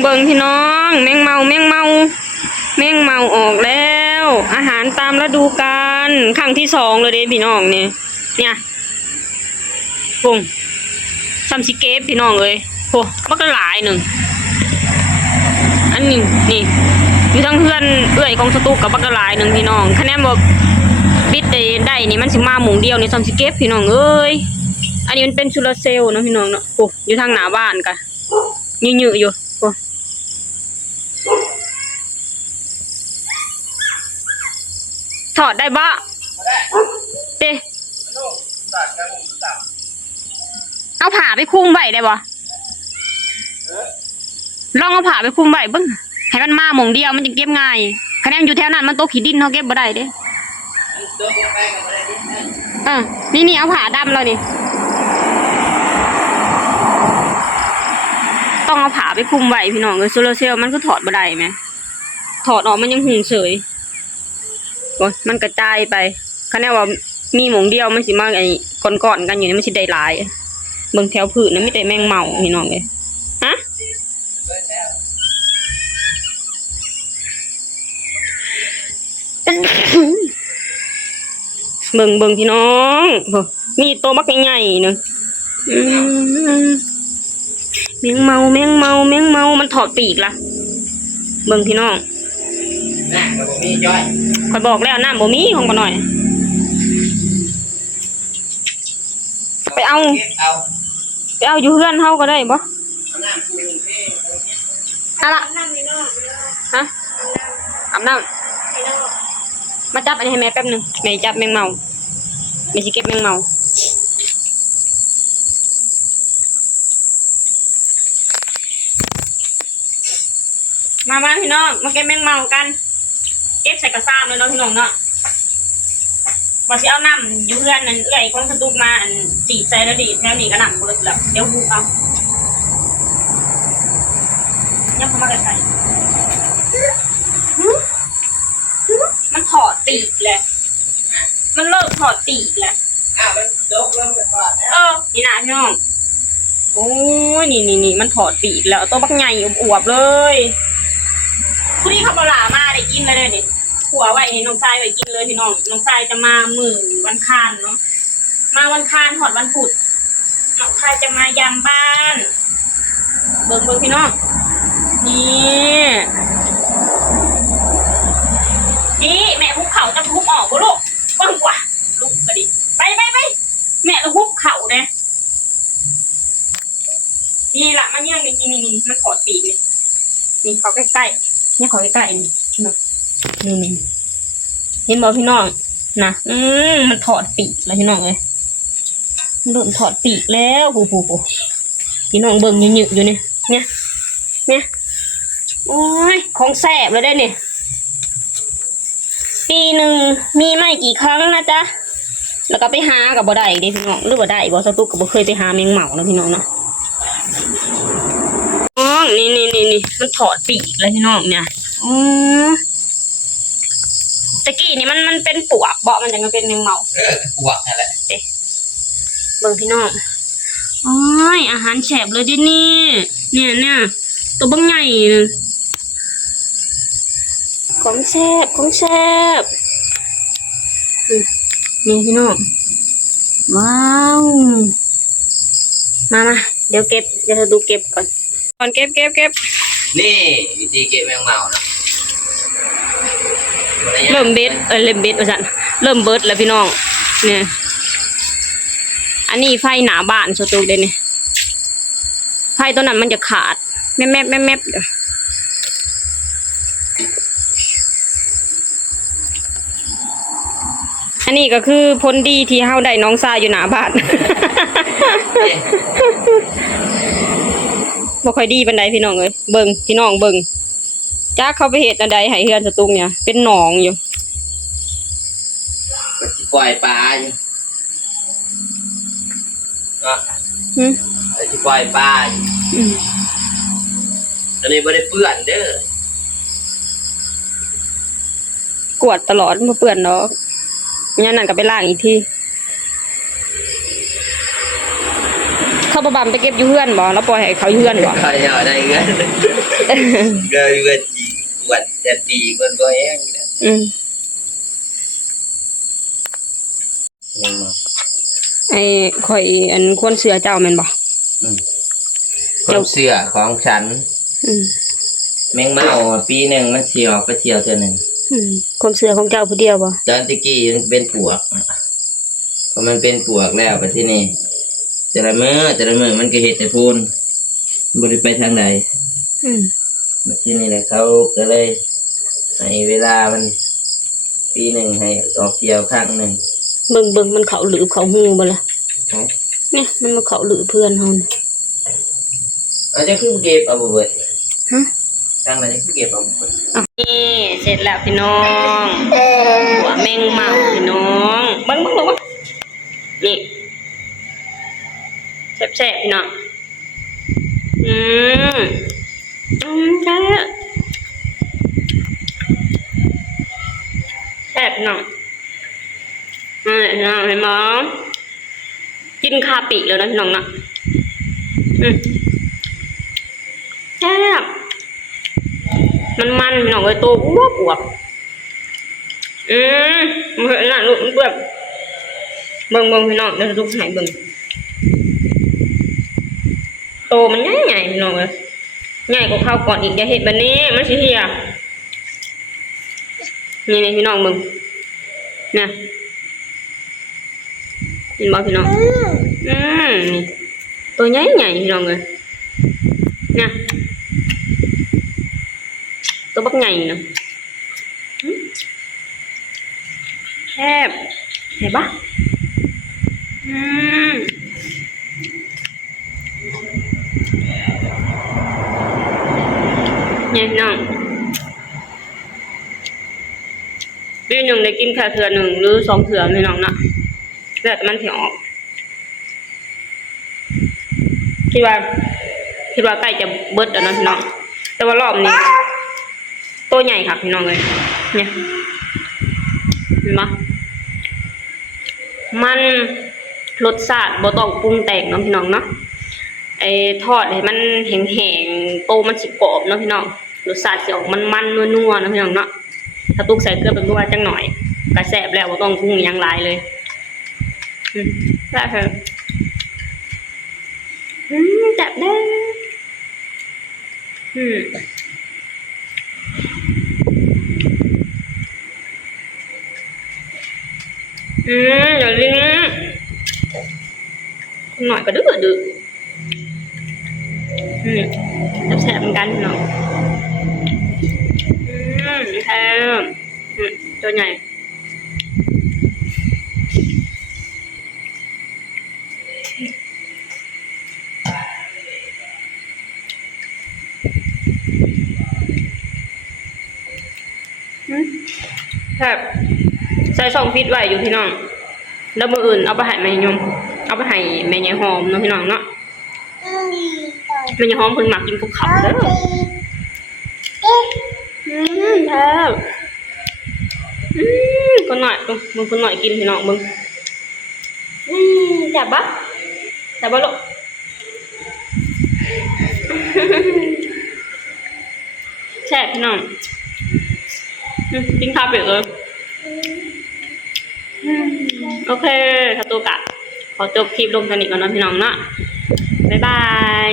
เบิ่งพี่น้องแมงเมาออกแล้วอาหารตามฤดูกาลครั้งที่2เลยเด้พี่น้องเนี่ยปุ่งซัมซิเกฟพี่น้องเลยโหมันก็หลายหนึ่งอันนี้นี่อยู่ทั้งเพื่อนเอื้อยของสตูกับบักกะหลายหนึ่งพี่น้องคะแนนบอกบิดได้นี่มันสิมาหมุงเดียวนี่ซัมซิเกฟพี่น้องเอ้ยอันนี้มันเป็นโซลาร์เซลล์เนาะพี่น้องเนาะโหอยู่ทางหน้าบ้านกันยืดอยู่โหถอดได้บ่เต้เอาผ้าไปคลุมไว้ได้บ่ลองเอาผ้าไปคลุมไว้เบิ่งให้มันมาหม่องเดียวมันจะเก็บง่ายคะแนนอยู่แถวนั้นมันโตขี้ดินเฮาเก็บบ่ได้เด้นี่เอาผ้าดำแล้วนี่ต้องเอาผ้าไปคลุมไว้พี่น้องโซลาร์เซลล์มันก็ถอดบ่ได้แม่ถอดออกมันยังหุงเฉยโอ้ยมันกระจายไปคะแนนว่ามีหม่องเดียวมันสิมาไอ้ก่อนๆกันอยู่นี่มันสิได้หลายเบิ่งแถวพื้นนั้นมีแต่แมงเม่าพี่น้องเอ้ยฮะเบิ่งพี่น้องมีโตบักใหญ่ๆนึงแมงเมามันถอดปีกล่ะเบิ่งพี่น้องน้ำบ่มีจ้อยข่อยบอกแล้วน้ำบ่มีของบ่หน่อยไปเอาอยู่เฮือนเฮาก็ได้บ่อะไรฮะอาบน้ำมาจับอันนี้ให้แม่แป๊บนึงแม่จับแมงเมาแม่สิเก็บแมงเมามาพี่น้องมาเก็บแมงเมากันเก็บใส่กระซ่าเลยเนาะพี่น้องเนาะว่าสิเอาน้ำอยู่เพื่อนนั่นเอื้อยคนสตูกมาอันจีบใจแล้วดีแถวนี้ก็น้ำเบิดแล้วเดี๋ยวหูเอาเนี่ยเขามากันใส่มันถอดปีกเลยมันเลิกถอดปีกเลยมันยกเริ่มถอดแล้วนี่นะพี่น้องโอ้ยนี่มันถอดปีกแล้วตัวบักใหญ่อวบเลยผู้ที่เขาบลามาได้กินเลยนี่หัวไว้น้องชายไว้กินเลยพี่น้องชายจะมาวันคานเนาะมาวันคานหอดวันพุธน้องชายจะมายามบ้านเบิ่งพี่น้องนี่แม่หุบเข่าจะหุบออกบ่ลูกบ้างกว่าลูกก็ดิไปแม่เราหุบเข่าเนี่ยนี่ละมันยังนี่มันถอดปีกนี่ขอใกล้ๆนี่ขอใกล้ๆนี่เห็นบ่พี่น้องนะมันถอดปีกแล้วพี่น้องเลยเริ่มถอดปีกแล้วโอ้โหพี่น้องเบิ่งยืดอยู่เนี่ยโอ้ยของแสบเลยได้เนี่ยปีหนึ่งมีไม่กี่ครั้งนะจ๊ะแล้วก็ไปหากับบ่ได้เด้พี่น้องหรือบ่ได้บ่สตุ๊กกับบ่เคยไปหาแมงเม่านะพี่น้องเนาะนี่มันถอดปีกเลยพี่น้องเนี่ยตะกี้นี่มันเป็นปวกเบาะมันจะมาเป็นแมงเม่าปวกนั่นแหละเบิ่งพี่น้องโอ้ยอาหารแฉบเลยดิเนี่ยตัวบังใหญ่ของแซ่บนี่พี่น้องว้าวมาเดี๋ยวเราดูเก็บก่อนเก็บนี่วิธีเก็บแมงเม่านะเริ่มเบ็ดว่าซั่นเริ่มเบิดแล้วพี่น้องเนี่ยอันนี้ไฟหนาบ้านสตูกเด้เนี่ยไฟตัวนั้นมันจะขาดแมบอันนี้ก็คือผลดีที่เฮาได้น้องทรายอยู่หน้าบ้านบ่ค่อยดีปานใดพี่น้องเอ้ยเบิ่งพี่น้องเบิ่งจ้าเขาไปเฮ็ดอันใดให้เฮือนสตูกเนี่ยเป็นหนองอยู่สิปล่อยปลาอยู่สิปล่อยปลาอยู่อันนี้บ่ได้เปื้อนเด้อกวดตลอดบ่เปื้อนเนาะงั้นนั่นก็ไปล้างอีกทีเขาบ่บำไปเก็บอยู่เฮือนบ่แล้วปล่อยให้เขาอยู่เฮือนบ่ใครเอาได้เงิน ก็ว่าจีกวดแต่ตีคนบ่แห้งนะ อืม แมงเมา ไอ้ข่อยอันควรเสือเจ้าแม่นบ่ ความเชื่อของฉัน อืม แมงเมาปีหนึ่งมันเที่ยวไปเที่ยวเท่านึง อืมความเสือของเจ้าผู้เดียวบ่ ตอนตะกี้มันเป็นปวกพอมันเป็นปวกแล้วไปที่นี่แต่ละมื้อมันก็เห็ดแต่พูนบ่ได้ไปทางใด อืม มาที่นี่แหละเขาก็เลยให้เวลามันปีหนึ่งให้ออกเที่ยวครั้งหนึ่ง เบิ่งมันเข้าหรือเข้าหูบ่ล่ะเนี่ยมันมาเข้าหรือเพื่อนเฮานี่ อาจจะคือเก็บเอาบ่เบิด ฮะ ทางไหนคือเก็บเอาบ่เบิด นี่เสร็จแล้วพี่น้องหัวแมงเมาพี่น้องเบิ่งนี่แซ่บๆพี่น้องอืมแซ่บพี่น้องพี่น้องเห็นมั้ยกินคาปีแล้วนะพี่น้องนะแซ่บมันพี่น้องเลยโตอวบมันเห็นน่ะลูกมันแบบเบิ่งพี่น้องเดี๋ยวลูกให้เบิ่งโตมันใหญ่พี่น้องเลยใหญ่กว่าข้าวก่อนอีกอย่าเห็ดแบบนี้มันสิเหี่ยนี่พี่น้องเบิ่งเนี่ยเห็นบ่พี่น้องนี่ตัวใหญ่พี่น้องเลยเนี่ยตัวบักใหญ่เนาะแซ่บเห็นปะเนี่ยน้องปีหนึ่งได้กินแค่เถื่อหนึ่งหรือสองเถื่อพี่น้องนะแล้วแต่มันเถี่ยวออกคิดว่าใกล้จะเบิดแล้วนะพี่น้องแต่ว่ารอบนี้ตัวใหญ่ค่ะพี่น้องเลยเนี่ยเห็นปะมันรสชาติบ่ต้องปรุงแต่งเนาะพี่น้องเนาะไอ้ทอดให้มันแห้งๆโตมันสิกรอบเนาะพี่น้องรสชาติสิออกมันๆนัวๆเนาะพี่น้องเนาะถ้าตุกใส่เกลือเป็นนัวจังหน่อยก็แซ่บแล้วบ่ต้องปรุงหยังหลายเลยแซ่บค่ะจับได้อย่าลิ้นหน่อยก็ดื้อแซ่บเหมือนกันเนาะแซ่บตัวใหญ่แบบใส่2 ฟิตไว้อยู่พี่น้องแล้วมื้ออื่นเอาไปให้แม่ยมเอาไปให้แม่ยายหอมเนาะพี่น้องเนาะแม่ยายหอมเพิ่นมักกินกับข้าวเด้อครับคนหน่อยมึงคนหน่อยกินพี่น้องมึงจับบ่ลูกแซ่บพี่น้องกินข้าวเปียกเลยโอเคถ้าตัวกะขอจบคลิปลงเท่านี้ก่อนนะพี่น้องเนาะบ๊ายบาย